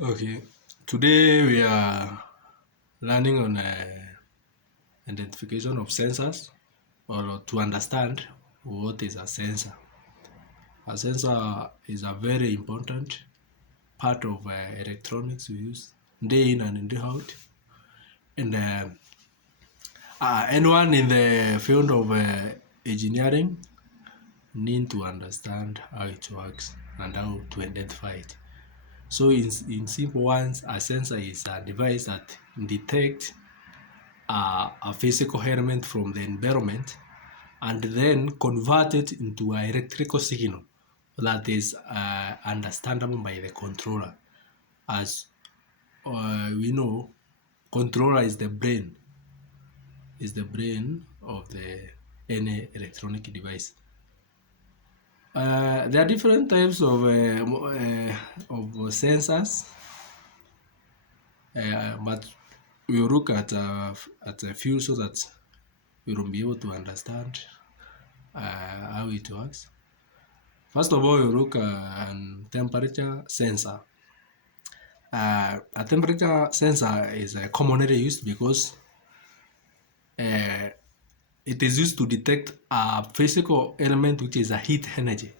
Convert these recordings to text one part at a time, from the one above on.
Okay, today we are learning on identification of sensors or to understand what is a sensor. A sensor is a very important part of electronics we use day in and day out. And anyone in the field of engineering need to understand how it works and how to identify it. So in simple ones, a sensor is a device that detects a physical element from the environment and then convert it into an electrical signal that is understandable by the controller. As we know, controller is the brain of the any electronic device. There are different types of sensors, but we will look at a few so that we will be able to understand how it works. First of all, you look an temperature sensor. A temperature sensor is commonly used because uh, it is used to detect a physical element which is a heat energy.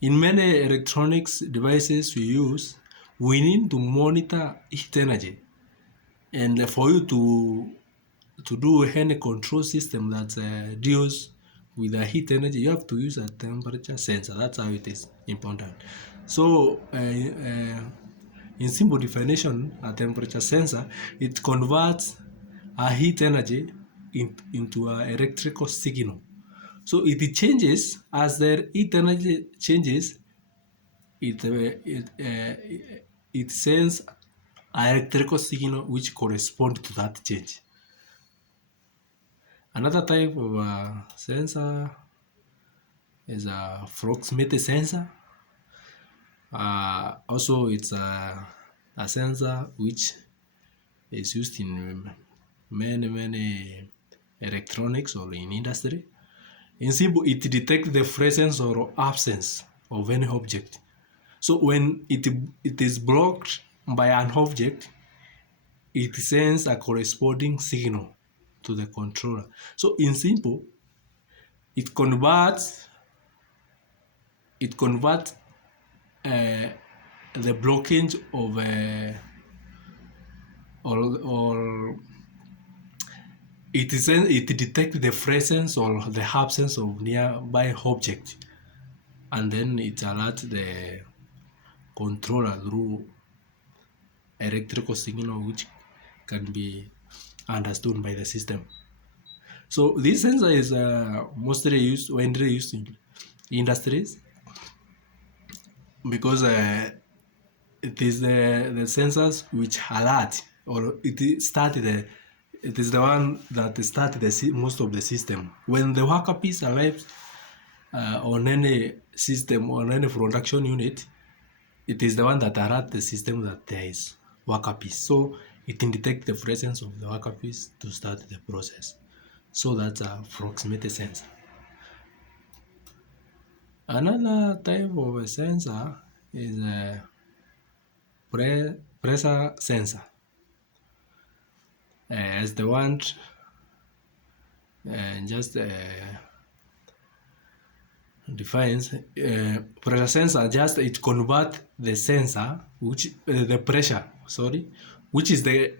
In many electronics devices we use, we need to monitor heat energy. And for you to do any control system that deals with the heat energy, you have to use a temperature sensor. That's how it is important. So, in simple definition, a temperature sensor, it converts a heat energy into an electrical signal. So it changes as the heat energy changes. It sends an electrical signal which correspond to that change. Another type of sensor is a proximity sensor. Also, it's a sensor which is used in many electronics or in industry. In simple, it detects the presence or absence of any object. So when it is blocked by an object, it sends a corresponding signal to the controller. So in simple, it converts it converts uh, the blockage of or it detects the presence or the absence of nearby object, and then it alerts the controller through electrical signal which can be understood by the system. So this sensor is widely used in industries because it is the sensors which alert or it is the one that started most of the system. When the worker piece arrives on any system or any production unit, it is the one that alerts the system that there is worker piece. So it can detect the presence of the worker piece to start the process. So that's a proximity sensor. Another type of a sensor is a pressure sensor. As the one just defines pressure sensor, just it convert the sensor which the pressure, sorry, which is the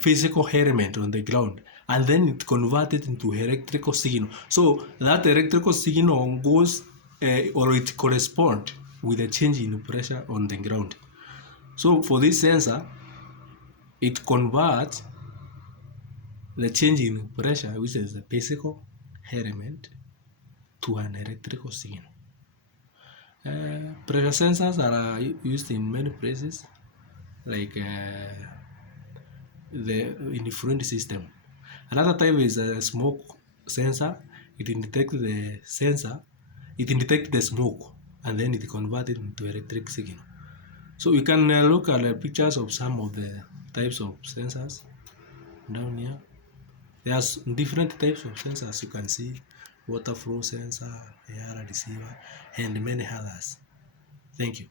physical element on the ground, and then it convert it into electrical signal. So that electrical signal goes or it correspond with a change in pressure on the ground. So for this sensor, it converts the change in pressure, which is a physical element, to an electrical signal. Pressure sensors are used in many places, like in the fluid system. Another type is a smoke sensor. It detects the sensor, it detects the smoke, and then it converts it into electric signal. So you can look at the pictures of some of the types of sensors down here. There's different types of sensors you can see: water flow sensor, air receiver, and many others. Thank you.